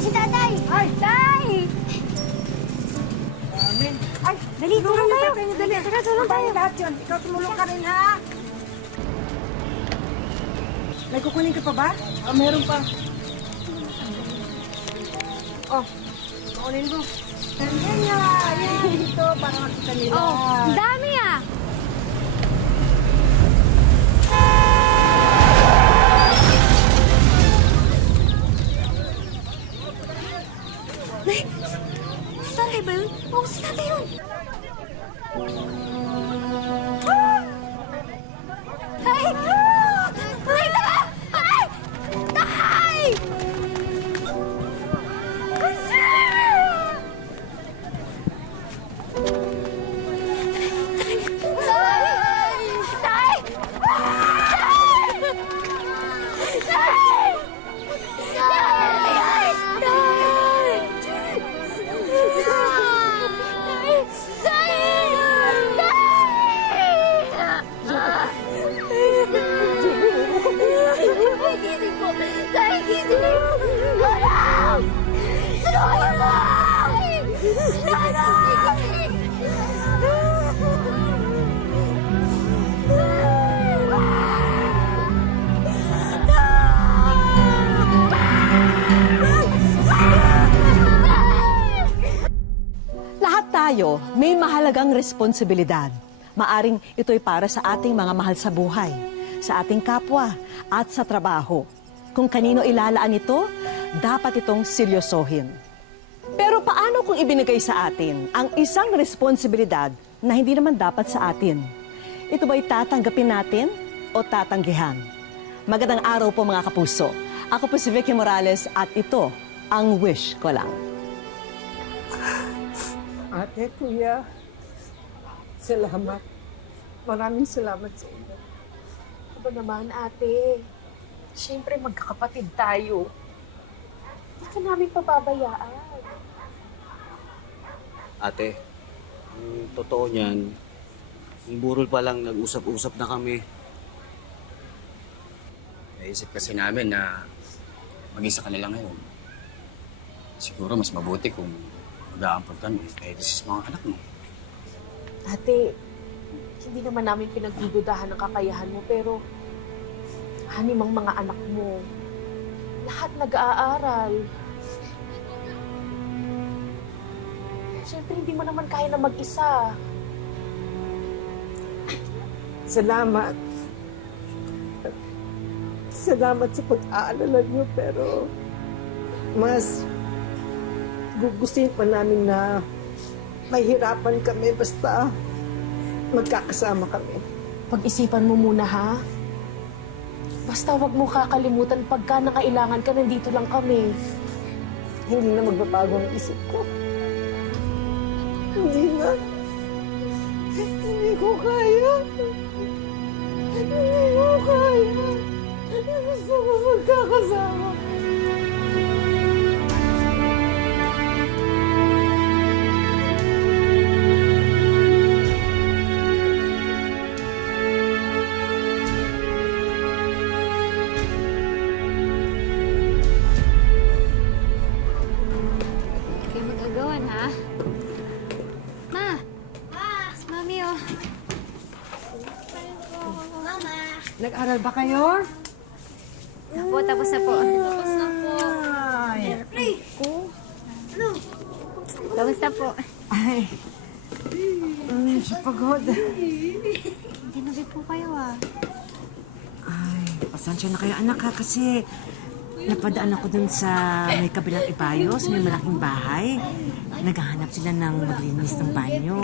na si tatay! Ay, tay! Amen. Ay, dali, tulong tayo! Dali, Tara, tulong tayo! lahat yun. Ikaw tumulong ka rin, ha? May kukunin ka pa ba? Meron pa. Oh, kukunin mo. Ganyan nga. Yan, dito, para makita nila. Oh, ang dami ah! Ay, si tatay ba yun? Oo, si tatay yun! Tay! Tay, tara! Tay! Tay! Tay! Tay! Lahat tayo may mahalagang responsibilidad. Maaring ito'y para sa ating mga mahal sa buhay, sa ating kapwa, at sa trabaho. Kung kanino ilalaan ito, dapat itong seryosohin. Pero paano kung ibinigay sa atin ang isang responsibilidad na hindi naman dapat sa atin? Ito ba'y tatanggapin natin o tatanggihan? Magandang araw po mga kapuso. Ako po si Vicky Morales at ito ang Wish Ko Lang. Ate, kuya, salamat. Maraming salamat sa inyo. Ano ba naman, ate? Siyempre, magkakapatid tayo. Hindi ka namin pababayaan. Ate, ang totoo niyan, yung burol pa lang nag-usap-usap na kami. Naisip kasi namin na mag-isa ka na lang ngayon. Siguro mas mabuti kung mag-aampag kami kahit sa mga anak mo. Ate, hindi naman namin pinagdududahan ng kakayahan mo, pero hanimang mga anak mo, lahat nag-aaral. Siyempre, hindi mo naman kaya na mag-isa. Salamat. Salamat sa pag-aalala niyo, pero mas gugustuhin pa namin na mahirapan kami basta magkakasama kami. Pag-isipan mo muna, ha? Basta wag mo kakalimutan pagka nangailangan ka, nandito lang kami. Hindi na magbabago ang isip ko. Hindi na. Hindi ko kaya. Hindi ko kaya. Gusto ko magkakasama. Kayo magagawan, ha? Ma! Si Mami, oh. Mama! Nag-aral ba kayo? Tapos na po. Tapos na po. Ay. Tapos na po. Ay. Siya pagod. Hindi na po kayo, ah. Ay, pasensya na kayo anak ha kasi napadaan ako dun sa may kabilang ibayos, may malaking bahay. Naghahanap sila ng maglinis ng banyo.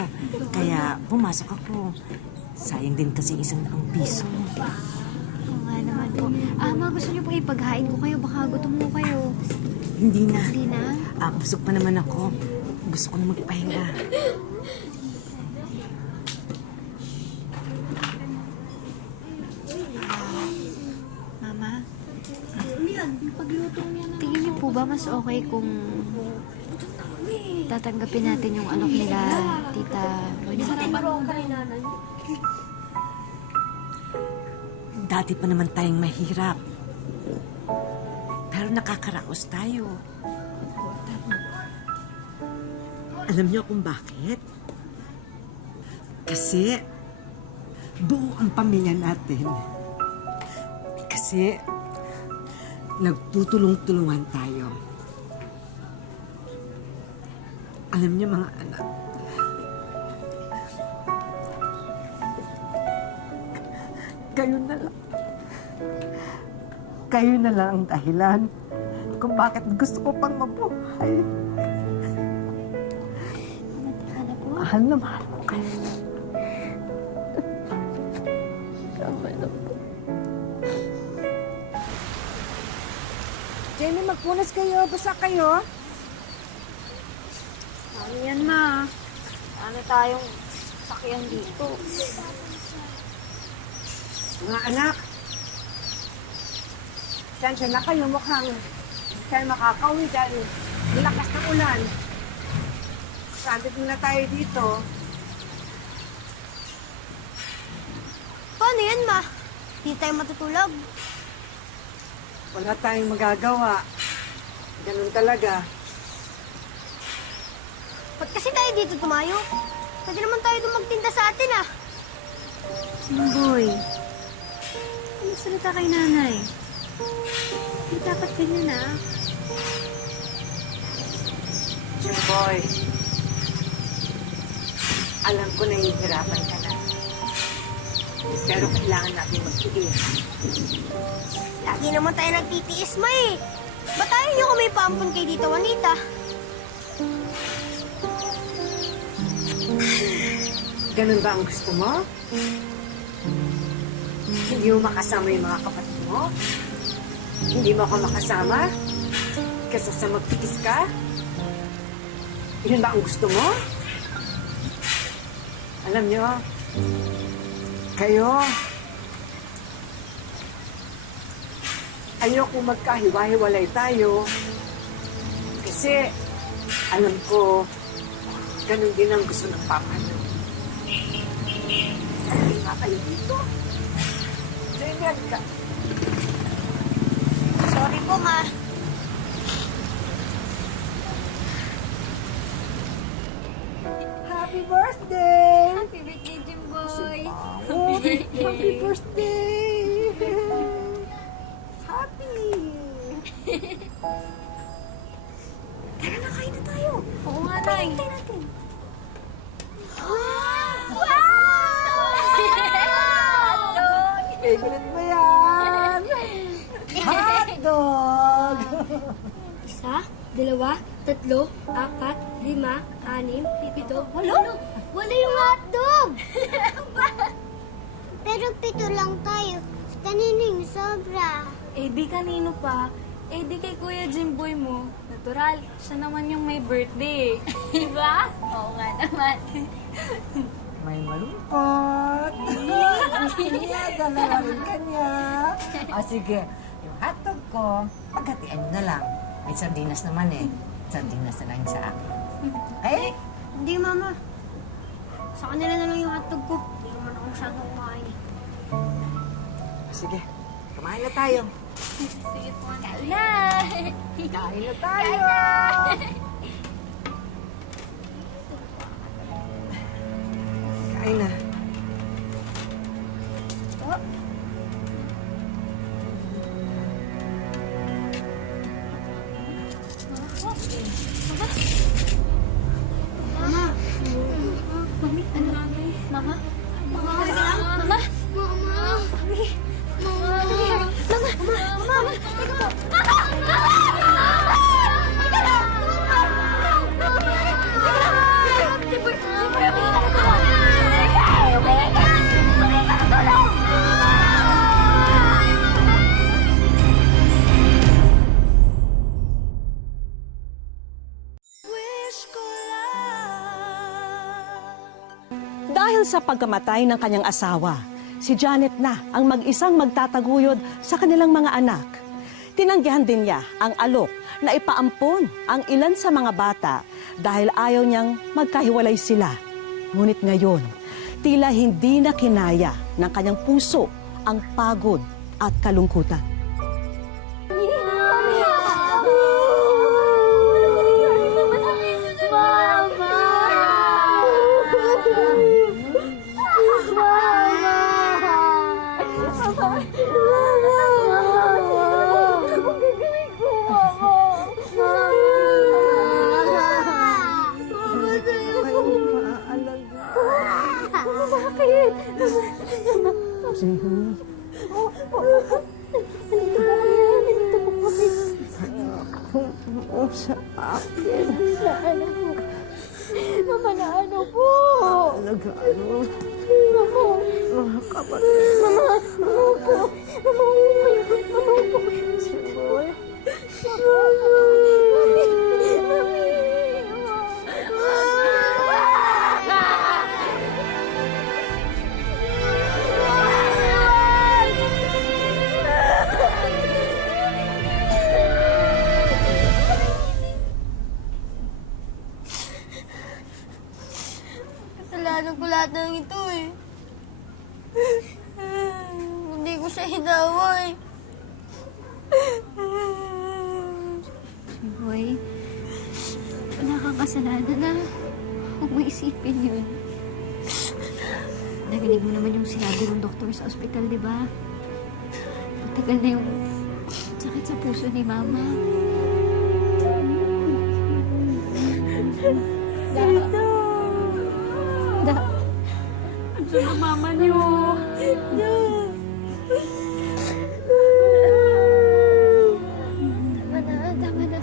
Kaya pumasok ako. Sayang din kasi ₱1,000. Oo nga naman po. Ma, gusto niyo pong ipaghain ko kayo. Baka gutom mo kayo. Hindi na. Hindi na? Busog pa naman ako. Gusto ko na magpahinga. Mama? Tingin niyo po ba mas okay kung tatanggapin natin yung anak nila, Tita Juanita? Dati pa naman tayong mahirap. Pero nakakaraos tayo. Alam niyo kung bakit? Kasi buo ang pamilya natin. Kasi nagtutulong-tulungan tayo. Alam niyo mga anak, kayo na lang. Kayo na lang ang dahilan kung bakit gusto ko pang mabuhay. Mahal na mahal ko kayo. Jenny, magpunas kayo. Basa kayo. Ano yan, ma? Ano tayong sakyan dito? Mga anak, sensya na kayo mukhang kayo makakauwi dahil lakas ng ulan. Sandit muna tayo dito. Paano yan, ma? Di tayo matutulog. Wala tayong magagawa. Ganun talaga. Ba't kasi tayo dito tumayo? Pwede naman tayo doon magtinda sa atin, ah. Boy, salita kay nanay. Hindi dapat ganyan, ah. Jimboy, alam ko na hihirapan ka na. Pero kailangan natin magtiis. Lagi naman tayo nagtitiis, ma, eh. Ba't tayo nyo kung may paampun kay Tita Juanita? Ganun ba ang gusto mo? Hindi mo makasama yung mga kapatid mo? Hindi mo ako makasama? Kasi sa magtiis ka? Yun ba ang gusto mo? Alam nyo, kayo, ayoko magkahiwa-hiwalay tayo. Kasi, alam ko, ganun din ang gusto ng papa nyo. Ay, nga kayo dito. Ganyan ka. Sorry po, ma. Happy birthday! Happy birthday, Jimboy. Happy birthday! Happy! Tara na, kain na tayo. Oo nga, Nay. Hintay natin. Favorite mo yan! Hotdog! Isa, dalawa, tatlo, apat, lima, anim, pito, walo. Wala yung hotdog. Pero pito lang tayo. Kanino yung sobra? Eh di kanino pa? Eh di kay Kuya Jimboy mo. Natural, siya naman yung may birthday. Diba? Oo nga naman. May malungkot. Gusto niya, dalawa rin kanya. O sige, yung hotdog ko, paghatian nyo na lang. May sardinas naman eh. Sardinas na lang sa akin. Okay? Hindi, Mama. Sa kanila na lang yung hotdog ko. Hindi naman ako masyadong kumain. Sige, kumain na tayo. Sige po. Kain na! Kain na tayo! Kain na. Mami, ano? Mama? Mama, okay ka lang? Mama? Mama! Mami? Mama! Mama! Mama! Teka po! Mama! Teka lang! Dahil sa pagkamatay ng kanyang asawa, si Janet na ang mag-isang magtataguyod sa kanilang mga anak. Tinanggihan din niya ang alok na ipaampon ang ilan sa mga bata dahil ayaw niyang magkahiwalay sila. Ngunit ngayon, tila hindi na kinaya ng kanyang puso ang pagod at kalungkutan. Mama! mo sa akin. Mama na ano po? Nag-ano? Mama. Mga kapatid. Mama po. Mama po kayo. Mama po kayo. Jimboy. Kasalanan ko lahat ng ito eh. Hindi ko siya hinaway. Boy, wala kang kasalanan na. Huwag mo isipin yun. Narinig mo naman yung sinabi ng doktor sa ospital, di ba? Matagal na yung sakit sa puso ni Mama. Andiyan ang mama niyo. Tama na.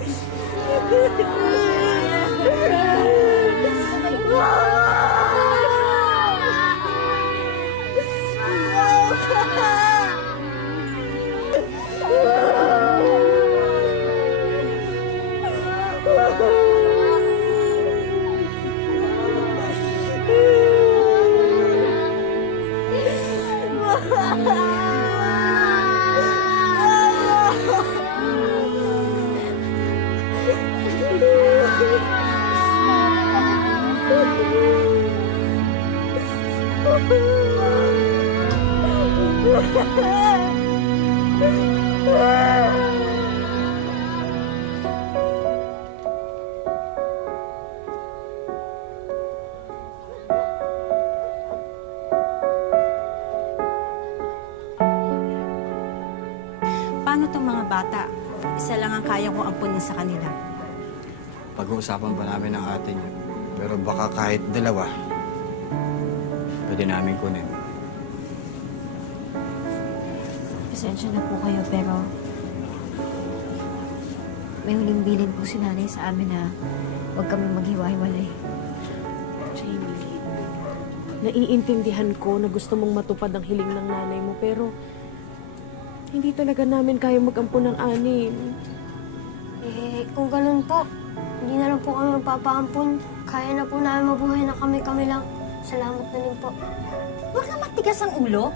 Paano tong mga bata? Isa lang ang kaya kong ampunin sa kanila. Pag-uusapan pa namin ng ate niyo. Pero baka kahit dalawa, pwede namin kunin. Pasensya na po kayo, pero may huling bilin po si nanay sa amin na huwag kami maghiwa-hiwalay. Jamie, naiintindihan ko na gusto mong matupad ang hiling ng nanay mo, pero hindi talaga namin kaya mag-ampun ng anim. Eh, kung ganun po, hindi na lang po kami magpapaampun. Kaya na po namin mabuhay na kami-kami lang. Salamat na rin po. Huwag na matigas ang ulo.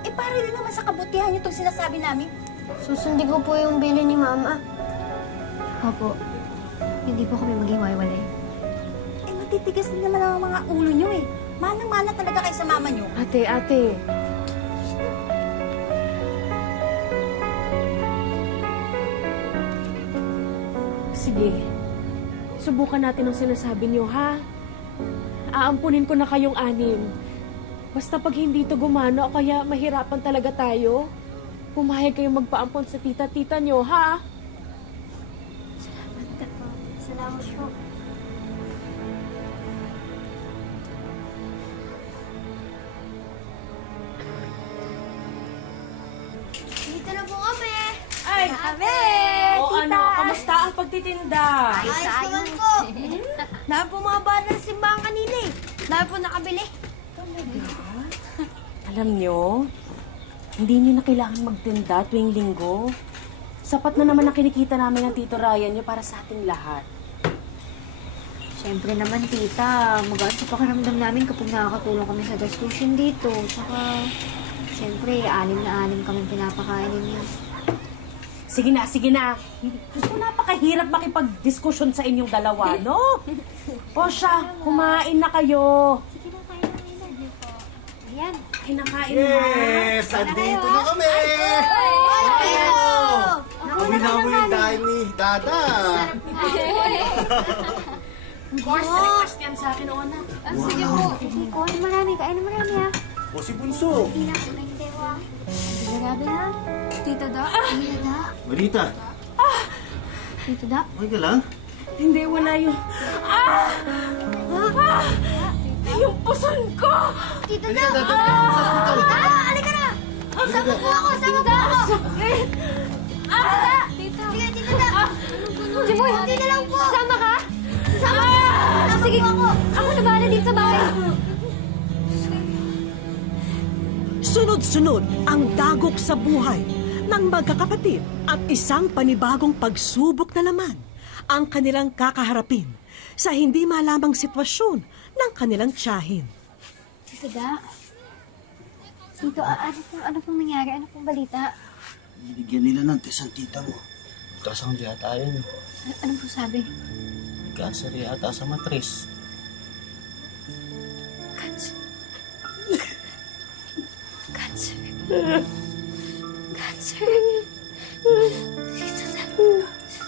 Eh, para rin naman sa kabutihan niyo itong sinasabi namin. Susundin ko po yung bilin ni Mama. Opo, hindi po kami maghiwa-hiwalay. Eh, matitigas din naman ang mga ulo niyo eh. Manang-mana talaga kayo sa mama niyo. Ate. Sige, subukan natin ang sinasabi niyo, ha? Aampunin ko na kayong anim. Basta pag hindi ito gumana o kaya mahirapan talaga tayo, pumayag kayong magpaampon sa tita-tita niyo, ha? Salamat po. Dito na po kami! Ay! Kami! O ano, kamusta ang pagtitinda? Ayos naman po! Dahil po mga bata ng simbahan kanina eh. Dahil po nakabili. Alam nyo, hindi nyo na kailangan magtinda tuwing linggo. Sapat na naman ang kinikita namin ng Tito Ryan nyo para sa ating lahat. Siyempre naman, tita. Magaan sa pakiramdam namin kapag nakakatulong kami sa gastusin dito. Saka, siyempre, anim na anim kami pinapakain ninyo. Sige na. Gusto napakahirap makipag-diskusyon sa inyong dalawa, no? O siya, kumain na kayo. Sige na, kain na kayo. Sige po. Ayan. Kain na. Yes! Andito na kami! Kami na mo yung dahil ni Dada. Course, request yan sa akin, Ona. Sige po. Sige, kain marami. Kain na marami, ha? O si Bunso. Hindi na po na hindi, wa. Grabe, ha? Tita Da? Tita Da? Marita, Tita Da? okay ka lang? Hindi, wala yung... Yung puson ko! Tita Da! Halika, Dada. Sa hospital. Halika na! Sama po ako! Sama po ako! Tita Da! Tita! Sige, Tita Da! Jimboy, hindi na lang po. Sasama ka? Sasama ka? Sige, ako na bahala dito sa bahay. Sunod-sunod ang dagok sa buhay ng magkakapatid at isang panibagong pagsubok na naman ang kanilang kakaharapin sa hindi malamang sitwasyon ng kanilang tiyahin. Tito Da, Tito, ano pong nangyari? Ano pong balita? Binigyan nila ng test ang tita mo. Ultrasound yata yun. Ano pong sabi? Cancer yata sa matris. Cancer. Cancer. Cancer. Tito Da.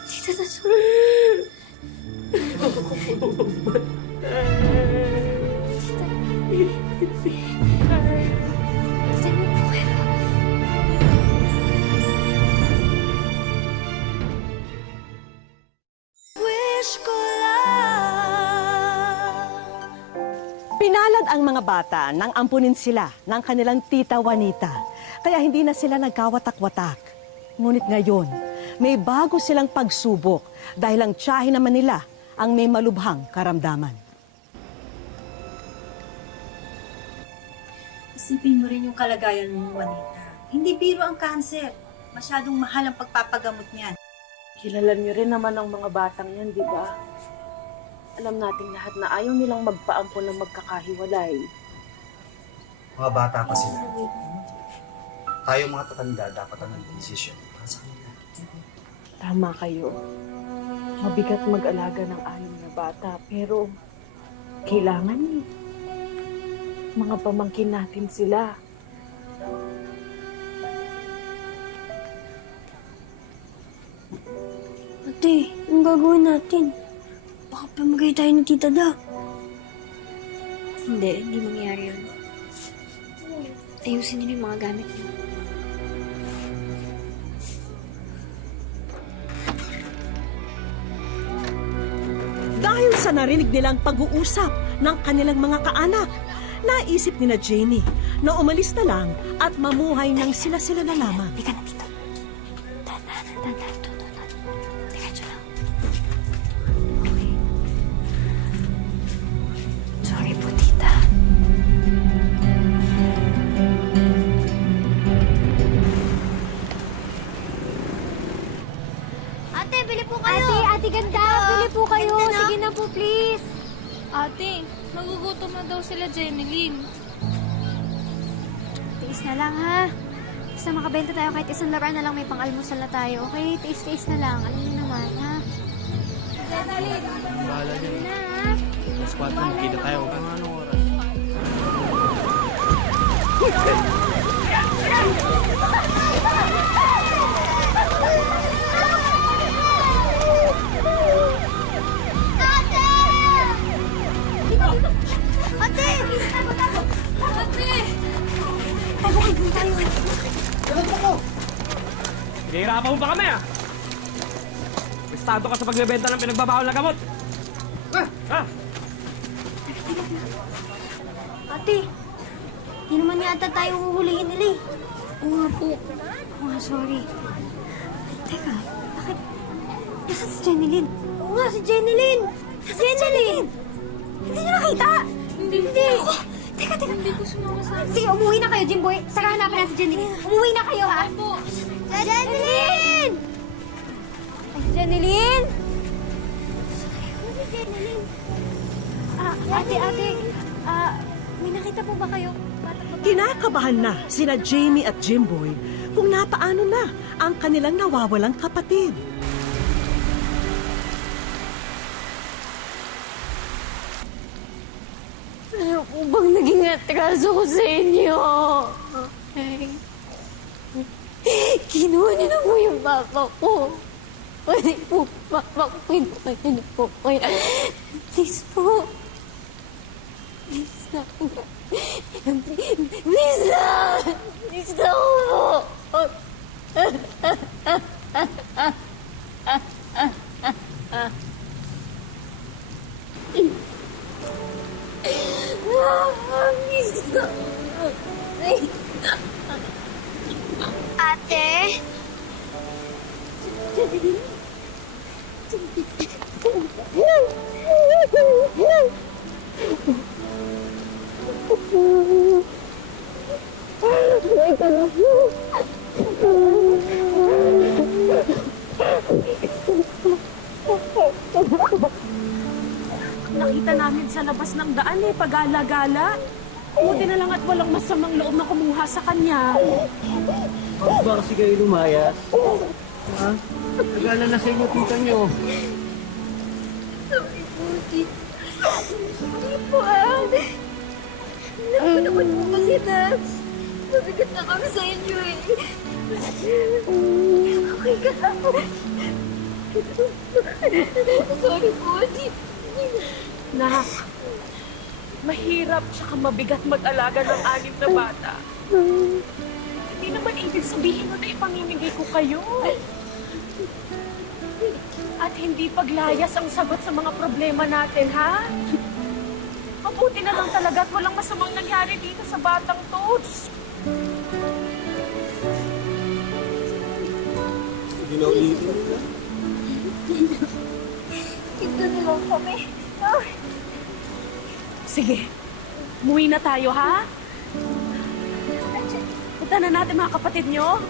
Tito Da, Pinalad ang mga bata nang ampunin sila ng kanilang tita Juanita, kaya hindi na sila nagkawatak-watak. Ngunit ngayon, may bago silang pagsubok dahil ang tiyahin naman nila ang may malubhang karamdaman. Isipin mo rin yung kalagayan mo, Juanita. Hindi biro ang cancer. Masyadong mahal ang pagpapagamot niyan. Kilala niyo rin naman ang mga batang yan, di ba? Alam nating lahat na ayaw nilang magpaampon ng magkakahiwalay. Mga bata pa sila. Tayo mga tatanda dapat ang nag-desisyon para sa kanila. Tama kayo. Mabigat mag-alaga ng 6 na bata, pero kailangan niyo. Mga pamangkin natin sila. Ate, anong gagawin natin? Baka pamagay tayo ng Tita Da. Hindi mangyayari yun. Ayusin niyo yung mga gamit niyo. Dahil sa narinig nilang pag-uusap ng kanilang mga kaanak, naisip ni na Jenny na umalis na lang at mamuhay ng sila-sila na lamang. Teka na dito. Tanda. Diretso lang. Okay. Sorry po, Tita. Ate, bili po kayo! Ate ganda! Bili po kayo! Sige na po, please! Ate, nagugutom na daw sila, Jeneline. Tiis na lang, ha? Basta makabenta tayo kahit isang laruan na lang, may pang-almusal na tayo, okay? Tiis na lang. Alam niyo naman, ha? Jeneline! Bahala Sige din. na, ha? Mas bata, magkita tayo. Kung anong oras. Ate! Tago! Ate! Tago tayo. Hihirapan mo pa kami, ah! Estado ka sa pagbebenta ng pinagbabawal na gamot! Ate, di naman yata tayo huhulihin nila eh. Oo nga po. Oo nga, sorry. Teka, bakit? Nasaan si Jeneline? Oo nga, si Jeneline! Si Jeneline! Hindi niyo nakita? Hindi. Teka. Hindi ko sumama sa akin. Sige, umuwi na kayo, Jimboy. Saka hanapin natin si Jeneline. Umuwi na kayo, ha? Opo. Jeneline! Ay, Jeneline! Saan si Jeneline? Ate, may nakita po ba kayo? Bata pa ba? Kinakabahan na sina Jamie at Jimboy kung napaano na ang kanilang nawawalang kapatid. Ano po bang naging atraso ko sa inyo? Kinuha niyo na po yung papa ko. Pwede po, papa ko, kinuha niyo na po. Please po. Please na. Please na! Please na po. Please na. Ate? Nakita namin sa labas ng daan pag-gala-gala. Buti na lang at walang masamang loob na kumuha sa kanya. Bakit ba kasi kayo lumayas? Ha? Nagana na sa inyo tita nyo. Sorry po, Tito. Hindi po Alam ko naman po kasi na mabigat na kami sa inyo Okay ka lang. Sorry po, Tito. Nak, mahirap tsaka mabigat mag-alaga ng 6 na bata. Hindi naman ibig sabihin na ipamimigay ko kayo. At hindi paglayas ang sagot sa mga problema natin, ha? Mabuti na lang talaga at walang masamang nangyari dito sa batang to. Hindi na ulitin. Ito na lang kami. Sige, umuwi na tayo, ha? Punta na natin mga kapatid nyo.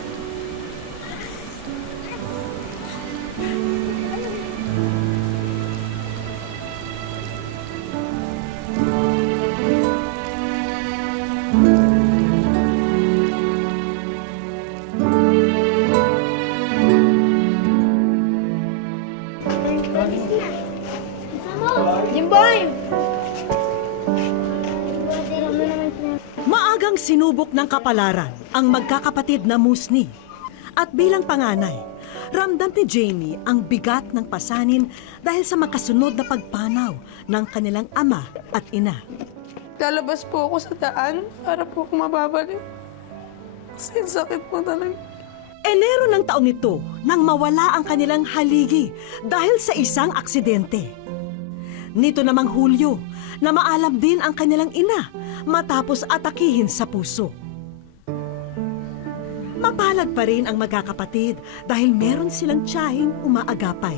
Jimboy! Maagang sinubok ng kapalaran ang magkakapatid na Musni. At bilang panganay, ramdam ni Jamie ang bigat ng pasanin dahil sa makasunod na pagpanaw ng kanilang ama at ina. Lalabas po ako sa daan para po ako mababalik. Kasi ang sakit po talaga. Enero ng taong ito nang mawala ang kanilang haligi dahil sa isang aksidente. Nito namang Hulyo na maalam din ang kanilang ina matapos atakihin sa puso. Mapalad pa rin ang magkakapatid dahil meron silang tiyahing umaagapay.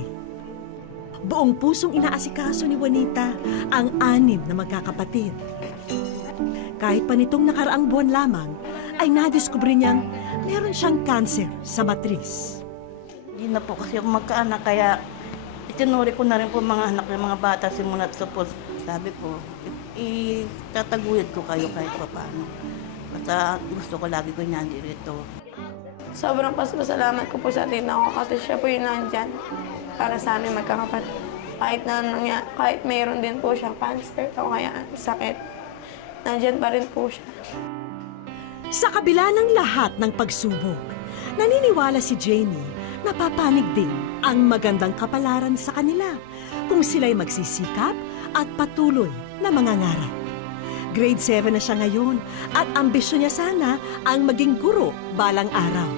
Buong pusong inaasikaso ni Juanita ang 6 na magkakapatid. Kahit pa nitong nakaraang buwan lamang, ay nadiskubre niyang meron siyang kanser sa matris. Hindi na po kasi ako magkaanak, kaya itinuri ko na rin po mga anak ng mga bata simulat sa po. Sabi ko, itataguyod ko kayo kahit pa paano. Basta gusto ko lagi ko nyan dito. Sobrang pasalamat ko po sa tita ko kasi siya po yung nandyan para sa amin magkakapatid. Kahit mayroon din po siyang cancer o kaya sakit, nandyan pa rin po siya. Sa kabila ng lahat ng pagsubok, naniniwala si Jamie na papanig din ang magandang kapalaran sa kanila kung sila'y magsisikap at patuloy na mangangarap. Grade 7 na siya ngayon at ambisyon niya sana ang maging guro balang araw.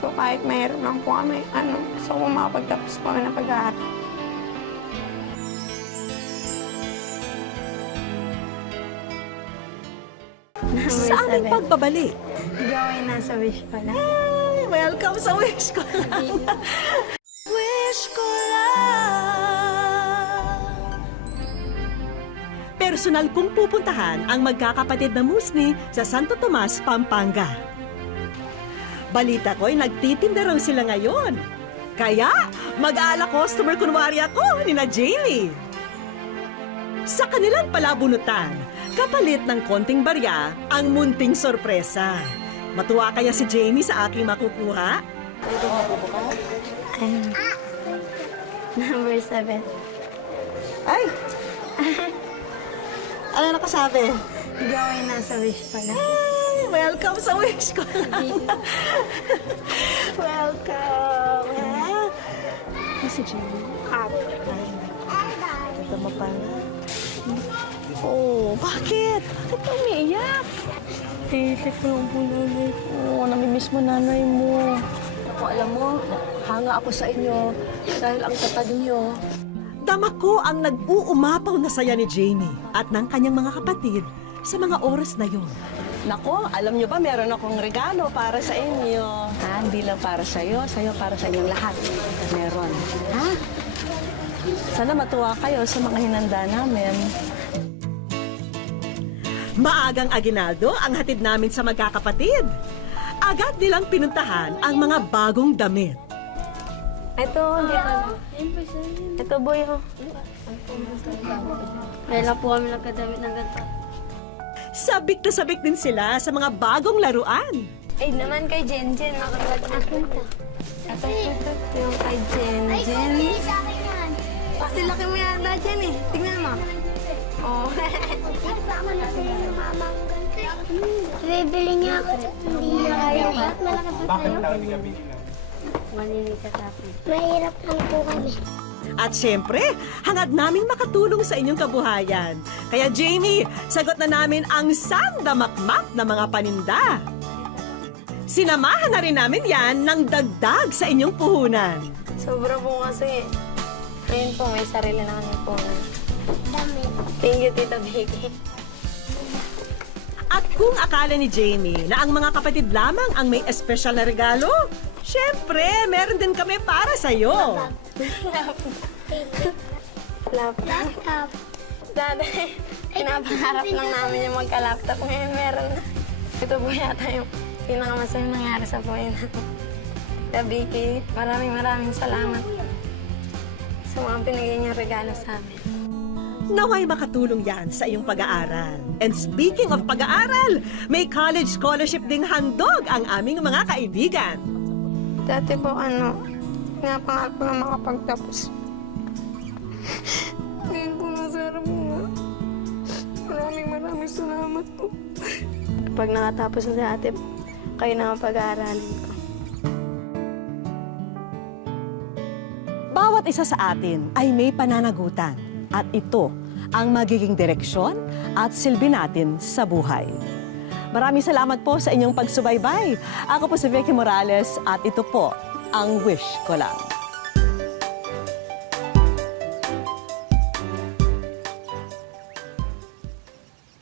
So kahit mayroon lang po kami, gusto ko makapagtapos po kami ng pag-aaral. Sa aming pagbabalik, Hindi ako yung nasa wish pala. welcome sa Wish Ko Lang. Wish Ko Lang. Personal kong pupuntahan ang magkakapatid na Musni sa Santo Tomas, Pampanga. Balita ko'y nagtitinda raw sila ngayon. Kaya, mag-aala customer kunwari ako ni na Jamie. Sa kanilang palabunutan, kapalit ng konting barya ang munting sorpresa. Matuwa kaya si Jamie sa aking makukuha? Number 7. Ay! Ano nakasabi? Hindi ako yung nasa wish pala. Ay, welcome sa Wish Ko Lang. Welcome. Ha? Si Jamie. Ito mo pala. Oh, bakit? Bakit ka umiiyak? Titik ko lang po nanay ko. Oo, namimiss mo nanay mo. Ako, alam mo, hanga ako sa inyo dahil ang tatag niyo. Dama ko ang nag-uumapaw na saya ni Jamie at ng kanyang mga kapatid sa mga oras na yon. Nako, alam niyo ba meron akong regalo para sa inyo. Hindi lang para sa'yo para sa inyong lahat. Meron. Ha? Sana matuwa kayo sa mga hinanda namin. Maagang aginaldo ang hatid namin sa magkakapatid. Agad nilang pinuntahan ang mga bagong damit. Ito, ito boy, ho. Kailan po kami nagkadamit ng ganito. Sabik na sabik din sila sa mga bagong laruan. Ay, naman kay Jenjen. Ito. Yung kay Jenjen. Sa akin yan. Kasi laki mo yata dyan eh. Tingnan mo. Oh. Kasama na sa'yo ng mama ko ganito. Bibili niya ako. Hindi niya kaya. Malaki pa tayo. Mahirap lang po kami. At syempre, hangad naming makatulong sa inyong kabuhayan. Kaya Jamie, sagot na namin ang sandamakmak na mga paninda. Sinamahan na rin namin yan ng dagdag sa inyong puhunan. Sobra po kasi. Ngayon po, may sarili na kami po. Dami. Thank you, Tita Vicky. At kung akala ni Jamie na ang mga kapatid lamang ang may espesyal na regalo, syempre, meron din kami para sa'yo. Laptop. Dati, pinapangarap lang namin yung magka-laptop. Ngayon meron na. Ito po yata yung pinakamasayang nangyari sa buhay natin. Tita Vicky, maraming salamat sa mga pinigay niyong regalo sa amin. Naway makatulong yan sa iyong pag-aaral. And speaking of pag-aaral, may college scholarship ding handog ang aming mga kaibigan. Dati po, pinapangarap ko na makapagtapos. Ngayon po, masarap po nga. Maraming salamat po. Kapag nakatapos na si ate, kayo na ang pag-aaralin ko. Bawat isa sa atin ay may pananagutan at ito ang magiging direksyon at silbi natin sa buhay. Maraming salamat po sa inyong pagsubaybay. Ako po si Vicky Morales at ito po ang Wish Ko Lang.